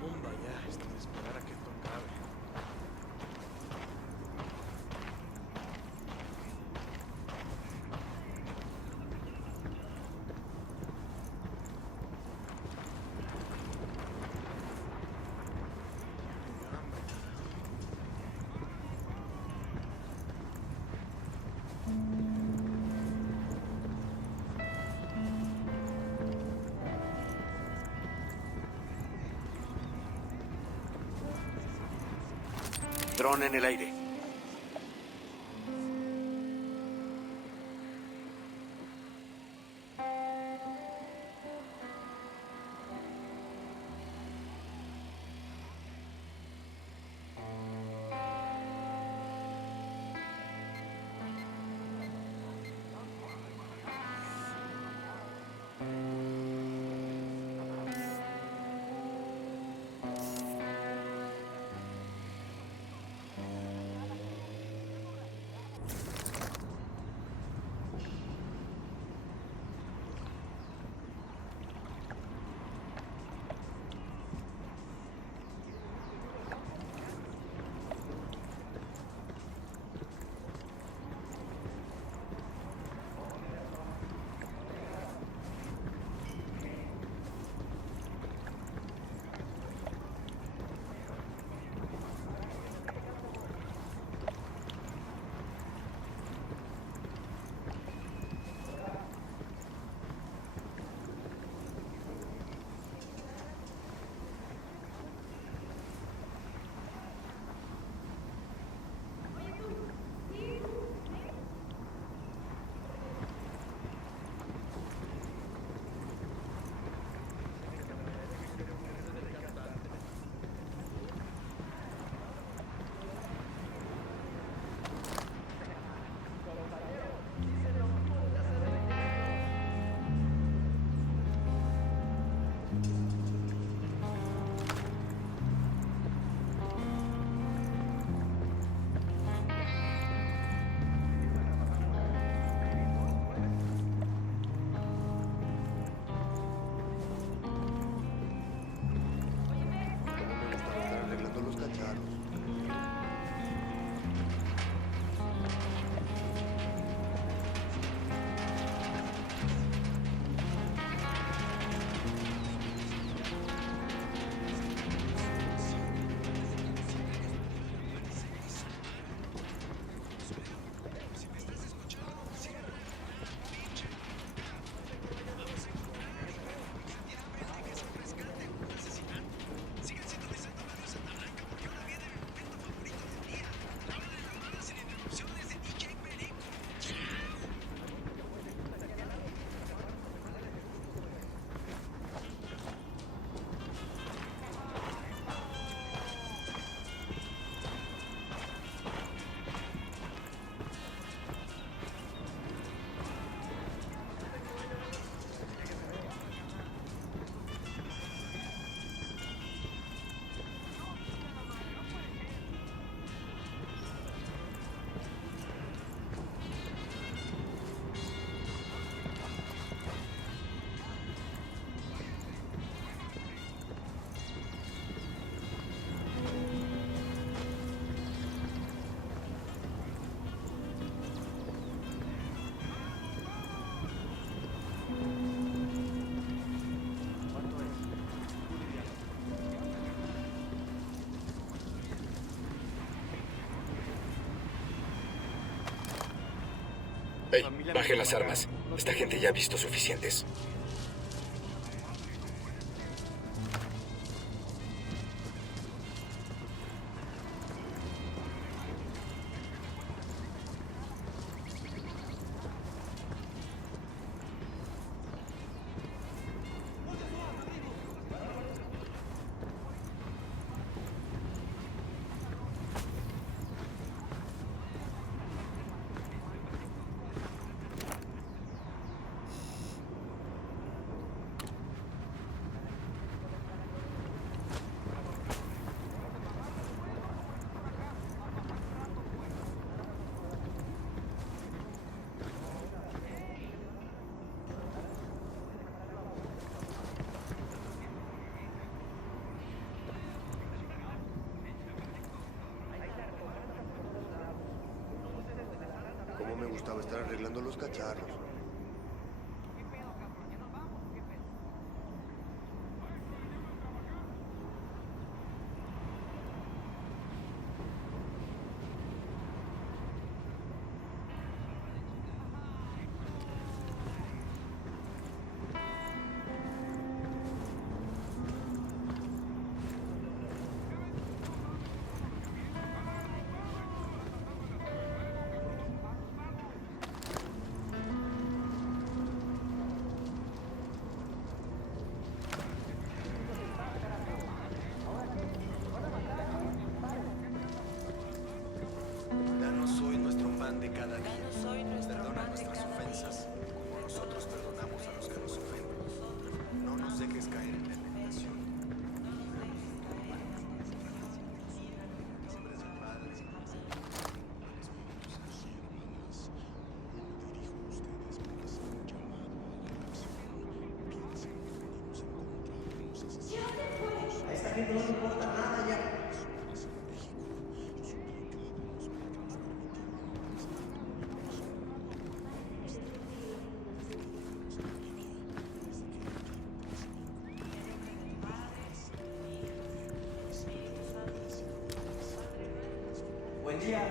Zumba ya, esto de esperar a que esto acabe. Qué hambre, Dron en el aire. Cómo me gusta estar arreglando los cacharros. Hey, baje las armas. Esta gente ya ha visto suficientes. gustaba estar arreglando los cacharros. Danos hoy nuestro pan de cada día. Danos hoy nuestro Perdona pan de nuestras cada ofensas, como nosotros perdonamos a los que nos ofenden. No nos dejes caer en la tentación. Buen día.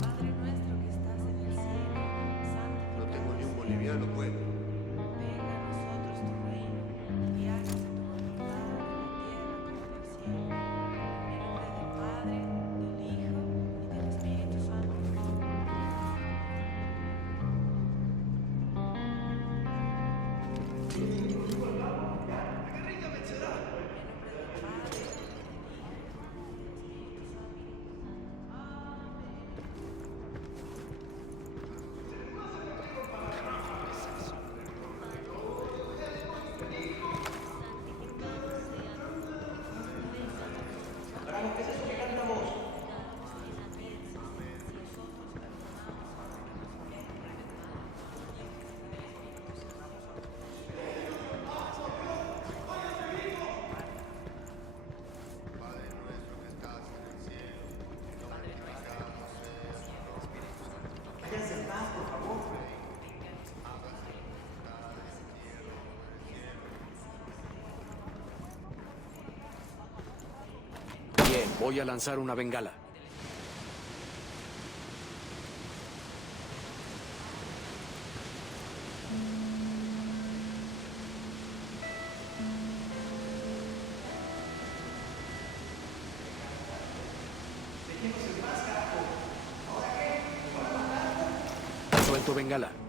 Padre nuestro que estás en el cielo, santificado. No tengo ni un boliviano, pues. Venga a nosotros tu reino, y hágase tu voluntad en la tierra como en el cielo. En nombre del Padre, del Hijo y del Espíritu Santo. Padre nuestro que estás en el cielo, santificado sea tu nombre. Váyanse en paz, por favor. Bien, voy a lanzar una bengala. Suelto bengala.